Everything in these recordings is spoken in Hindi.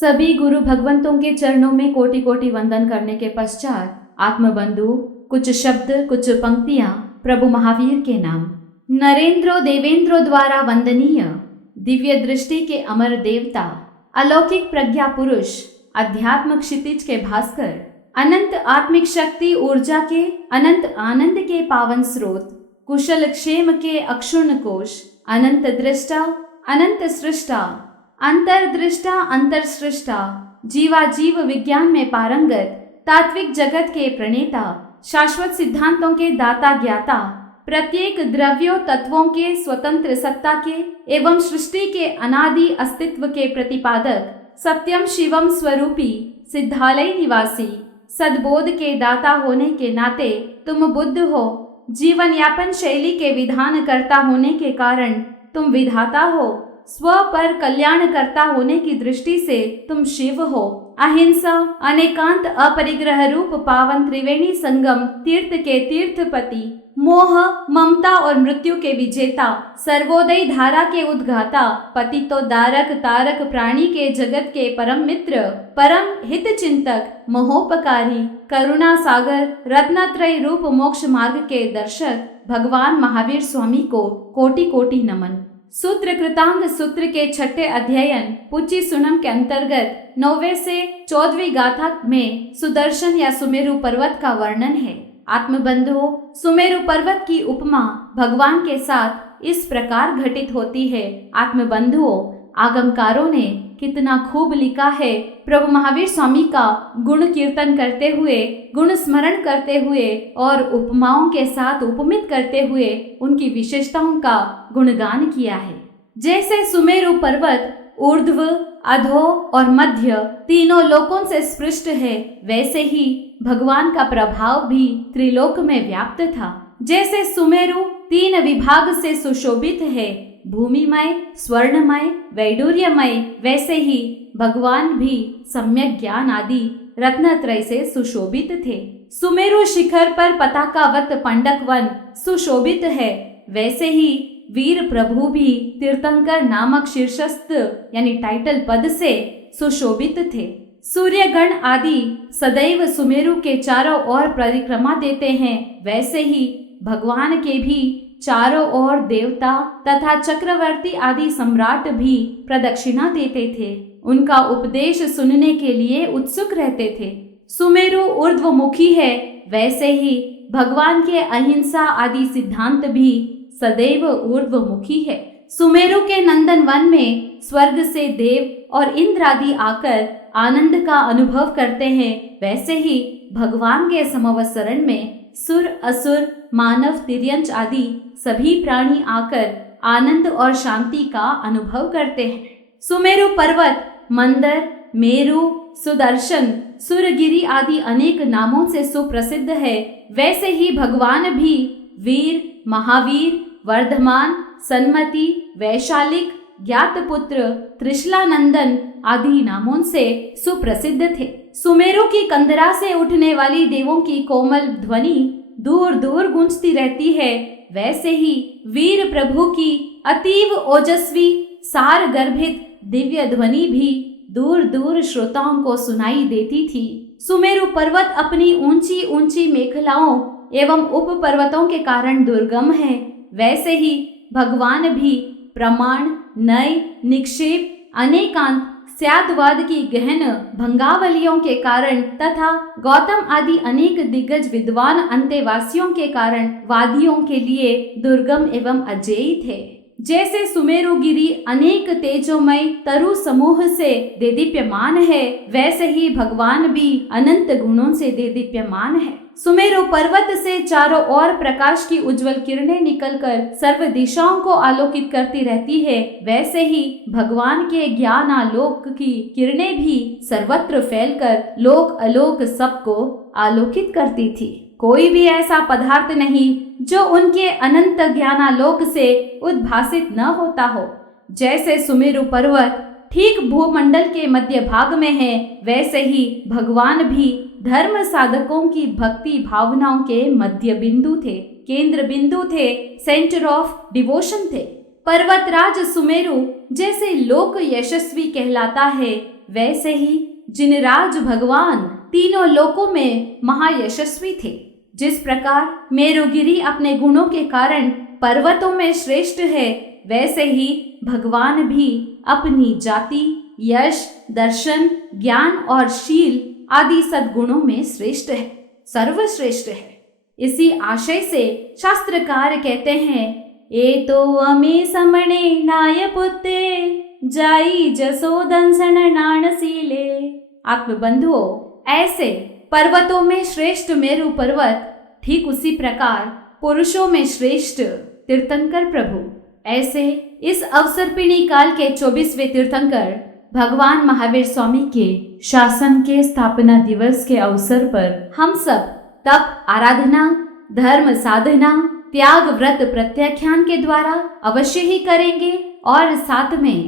सभी गुरु भगवंतों के चरणों में कोटि कोटि वंदन करने के पश्चात आत्मबंधु कुछ शब्द कुछ पंक्तियां प्रभु महावीर के नाम। नरेंद्रो देवेंद्रो द्वारा वंदनीय, दिव्य दृष्टि के अमर देवता, अलौकिक प्रज्ञा पुरुष, अध्यात्म क्षितिज के भास्कर, अनंत आत्मिक शक्ति ऊर्जा के अनंत आनंद के पावन स्रोत, कुशल क्षेम के अक्षुण्ण कोश, अनंत दृष्टा अनंत सृष्टा, अंतरदृष्टा अंतरसृष्टा, जीवाजीव विज्ञान में पारंगत, तात्विक जगत के प्रणेता, शाश्वत सिद्धांतों के दाता ज्ञाता, प्रत्येक द्रव्यों तत्वों के स्वतंत्र सत्ता के एवं सृष्टि के अनादि अस्तित्व के प्रतिपादक, सत्यम शिवम स्वरूपी, सिद्धालय निवासी, सद्बोध के दाता होने के नाते तुम बुद्ध हो। जीवन यापन शैली के विधान करता होने के कारण तुम विधाता हो। स्व पर कल्याण करता होने की दृष्टि से तुम शिव हो। अहिंसा, अनेकांत, अपरिग्रह रूप पावन त्रिवेणी संगम तीर्थ के तीर्थपति, मोह, ममता और मृत्यु के विजेता, सर्वोदय धारा के उद्घाता, पतितोद्धारक तारक प्राणी के जगत के परम मित्र, परम हित चिंतक, महोपकारी, करुणा सागर, रत्नत्रय रूप मोक्ष मार्ग के दर्शक भगवान महावीर स्वामी को कोटि कोटि नमन। सूत्र कृतांग सूत्र के छठे अध्ययन पुची सुनम के अंतर्गत 9वें से 14वीं गाथा में सुदर्शन या सुमेरु पर्वत का वर्णन है। आत्मबंधुओं, सुमेरु पर्वत की उपमा भगवान के साथ इस प्रकार घटित होती है। आत्मबंधुओं, आगमकारों ने कितना खूब लिखा है। प्रभु महावीर स्वामी का गुण कीर्तन करते हुए, गुण स्मरण करते हुए और उपमाओं के साथ उपमित करते हुए उनकी विशेषताओं का गुणगान किया है। जैसे सुमेरु पर्वत ऊर्ध्व, अधो और मध्य तीनों लोकों से स्पृष्ट है, वैसे ही भगवान का प्रभाव भी त्रिलोक में व्याप्त था। जैसे सुमेरु 3 विभाग से सुशोभित है, भूमिमय, स्वर्णमय, वैडूर्यमय, वैसे ही भगवान भी सम्यक ज्ञान आदि रत्नत्रय से सुशोभित थे। सुमेरु शिखर पर पताकावत पंडक वन सुशोभित है, वैसे ही वीर प्रभु भी तीर्थंकर नामक शीर्षस्थ यानी टाइटल पद से सुशोभित थे। सूर्यगण आदि सदैव सुमेरु के चारों ओर परिक्रमा देते हैं, वैसे ही भगवान के भी चारों ओर देवता तथा चक्रवर्ती आदि सम्राट भी प्रदक्षिणा देते थे। उनका उपदेश सुनने के लिए उत्सुक रहते थे। सुमेरु ऊर्ध्वमुखी है, वैसे ही भगवान के अहिंसा आदि सिद्धांत भी सदैव ऊर्ध्वमुखी है। सुमेरु के नंदन वन में स्वर्ग से देव और इंद्र आदि आकर आनंद का अनुभव करते हैं, वैसे ही भगवान के समवसरण में सुर, असुर, मानव, तिर्यंच आदि सभी प्राणी आकर आनंद और शांति का अनुभव करते हैं। सुमेरु पर्वत मंदर, मेरु, सुदर्शन, सुरगिरी आदि अनेक नामों से सुप्रसिद्ध है, वैसे ही भगवान भी वीर, महावीर, वर्धमान, सन्मति, वैशालिक, ज्ञातपुत्र, त्रिशलानंदन आदि नामों से सुप्रसिद्ध थे। सुमेरु की कंदरा से उठने वाली देवों की कोमल ध्वनि दूर दूर गूंजती रहती है, वैसे ही वीर प्रभु की अतीव ओजस्वी सार गर्भित दिव्य ध्वनि भी दूर दूर श्रोताओं को सुनाई देती थी। सुमेरु पर्वत अपनी ऊंची ऊंची मेखलाओं एवं उप पर्वतों के कारण दुर्गम है, वैसे ही भगवान भी प्रमाण, नय, निक्षेप, अनेकांत, स्याद्वाद की गहन भंगावलियों के कारण तथा गौतम आदि अनेक दिग्गज विद्वान अंतेवासियों के कारण वादियों के लिए दुर्गम एवं अजेय थे। जैसे सुमेरु गिरी अनेक तेजोमय तरु समूह से देदीप्यमान है, वैसे ही भगवान भी अनंत गुणों से देदीप्यमान है। सुमेरु पर्वत से चारों ओर प्रकाश की उज्जवल किरणें निकलकर सर्व दिशाओं को आलोकित करती रहती है, वैसे ही भगवान के ज्ञान आलोक की किरणें भी सर्वत्र फैलकर लोक अलोक सबको आलोकित करती थी। कोई भी ऐसा पदार्थ नहीं जो उनके अनंत ज्ञानालोक से उद्भासित न होता हो। जैसे सुमेरु पर्वत ठीक भूमंडल के मध्य भाग में है, वैसे ही भगवान भी धर्म साधकों की भक्ति भावनाओं के मध्य बिंदु थे, केंद्र बिंदु थे, सेंटर ऑफ डिवोशन थे। पर्वतराज सुमेरु जैसे लोक यशस्वी कहलाता है, वैसे ही जिनराज भगवान तीनों लोकों में महायशस्वी थे। जिस प्रकार मेरुगिरी अपने गुणों के कारण पर्वतों में श्रेष्ठ है, वैसे ही भगवान भी अपनी जाति, यश, दर्शन, ज्ञान और शील आदि सद्गुणों में श्रेष्ठ है, सर्वश्रेष्ठ है। इसी आशय से शास्त्रकार कहते हैं, ए तो अमे समणे नाय पुत्ते जाई जसोदन सन नाणसीले। आत्मबंधुओं, ऐसे पर्वतों में श्रेष्ठ मेरु पर्वत, ठीक उसी प्रकार पुरुषों में श्रेष्ठ तीर्थंकर प्रभु। ऐसे इस अवसर्पिणी काल के 24वें तीर्थंकर भगवान महावीर स्वामी के शासन के स्थापना दिवस के अवसर पर हम सब तप, आराधना, धर्म साधना, त्याग, व्रत प्रत्याख्यान के द्वारा अवश्य ही करेंगे और साथ में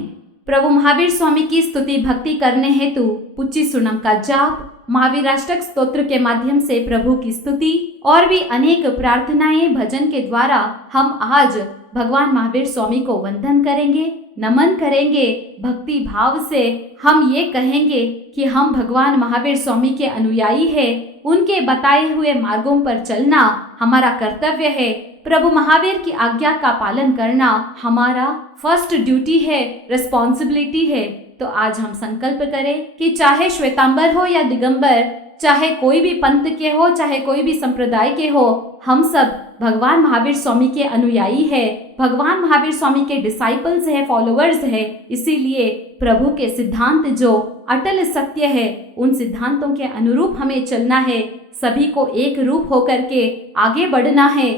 प्रभु महावीर स्वामी की स्तुति भक्ति करने हेतु पुच्ची सुनम का जाप, महावीराष्टक स्तोत्र के माध्यम से प्रभु की स्तुति और भी अनेक प्रार्थनाएं भजन के द्वारा हम आज भगवान महावीर स्वामी को वंदन करेंगे, नमन करेंगे। भक्ति भाव से हम ये कहेंगे कि हम भगवान महावीर स्वामी के अनुयायी हैं, उनके बताए हुए मार्गों पर चलना हमारा कर्तव्य है। प्रभु महावीर की आज्ञा का पालन करना हमारा फर्स्ट ड्यूटी है, रिस्पॉन्सिबिलिटी है। तो आज हम संकल्प करें कि चाहे श्वेतांबर हो या दिगंबर, चाहे कोई भी पंथ के हो, चाहे कोई भी संप्रदाय के हो, हम सब भगवान महावीर स्वामी के अनुयायी है, भगवान महावीर स्वामी के डिसाइपल्स है, फॉलोअर्स है। इसीलिए प्रभु के सिद्धांत जो अटल सत्य है, उन सिद्धांतों के अनुरूप हमें चलना है। सभी को एक रूप होकर के आगे बढ़ना है।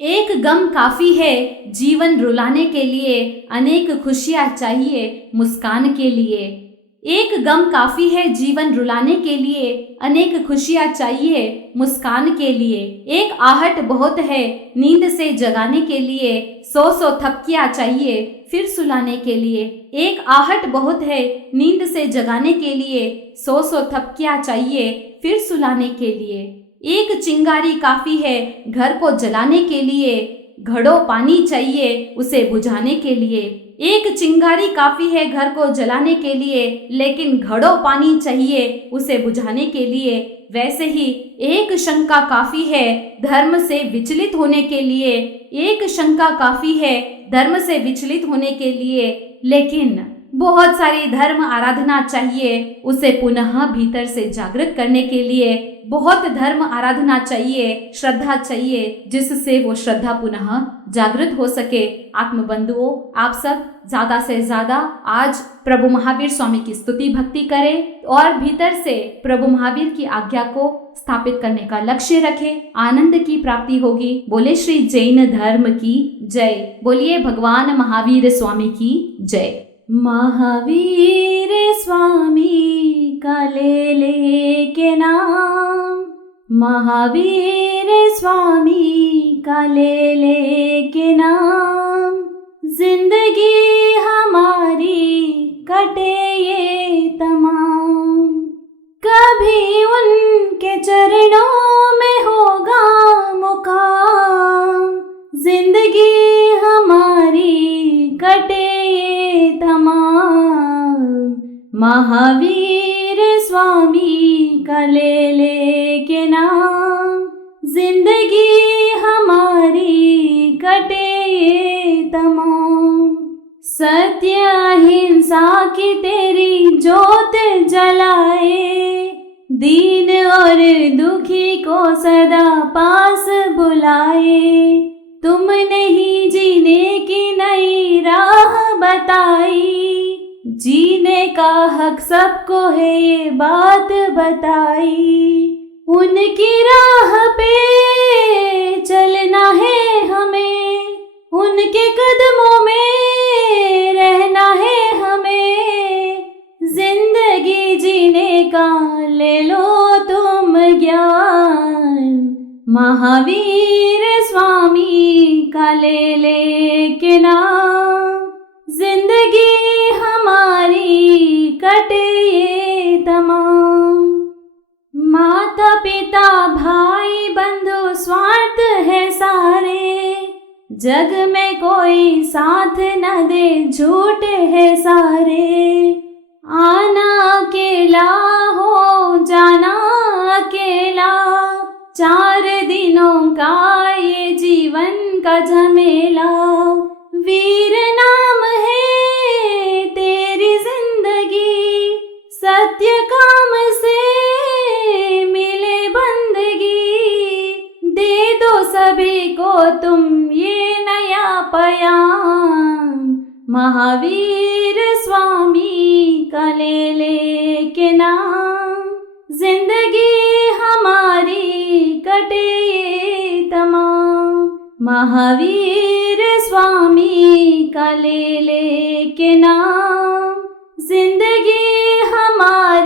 एक गम काफी है जीवन रुलाने के लिए, अनेक खुशियां चाहिए मुस्कान के लिए। एक गम काफी है जीवन रुलाने के लिए, अनेक खुशियां चाहिए मुस्कान के लिए। एक आहट बहुत है नींद से जगाने के लिए, 100 थपकियां चाहिए फिर सुलाने के लिए। एक आहट बहुत है नींद से जगाने के लिए, 100 थपकियां चाहिए फिर सुलाने के लिए। एक चिंगारी काफी है घर को जलाने के लिए, घड़ों पानी चाहिए उसे बुझाने के लिए। एक चिंगारी काफी है घर को जलाने के लिए, लेकिन घड़ों पानी चाहिए उसे बुझाने के लिए। वैसे ही एक शंका काफी है धर्म से विचलित होने के लिए, एक शंका काफी है धर्म से विचलित होने के लिए, लेकिन बहुत सारी धर्म आराधना चाहिए उसे पुनः भीतर से जागृत करने के लिए। बहुत धर्म आराधना चाहिए, श्रद्धा चाहिए, जिससे वो श्रद्धा पुनः जागृत हो सके। आत्मबंधुओं, आप सब ज्यादा से ज्यादा आज प्रभु महावीर स्वामी की स्तुति भक्ति करें और भीतर से प्रभु महावीर की आज्ञा को स्थापित करने का लक्ष्य रखें। आनंद की प्राप्ति होगी। बोले श्री जैन धर्म की जय। बोलिए भगवान महावीर स्वामी की जय। महावीर स्वामी का ले के नाम, महावीर स्वामी का ले के नाम, जिंदगी हमारी कटे ये तमाम। कभी उनके चरणों में होगा मुकाम, जिंदगी हमारी कटे ये तमाम। महावीर स्वामी का ले के नाम, जिंदगी हमारी कटे ये तमाम। सत्य अहिंसा की तेरी जोत जलाए, दीन और दुखी को सदा पास बुलाए। तुमने ही जीने की नई राह बताई, जीने का हक सबको है ये बात बताई। उनकी राह पे चलना है हमें, उनके कदमों में रहना है हमें। जिंदगी जीने का ले लो तुम ज्ञान, महावीर स्वामी का ले के नाम। जिंदगी हमारी कटे ये तमाम। माता पिता भाई बंधु स्वार्थ है सारे, जग में कोई साथ न दे झूठ है सारे। आना के सत्य काम से मिले बंदगी, दे दो सभी को तुम ये नया पयाम। महावीर स्वामी का ले के नाम, जिंदगी हमारी कटे ये तमाम। महावीर स्वामी का ले के नाम, जिंदगी हमारी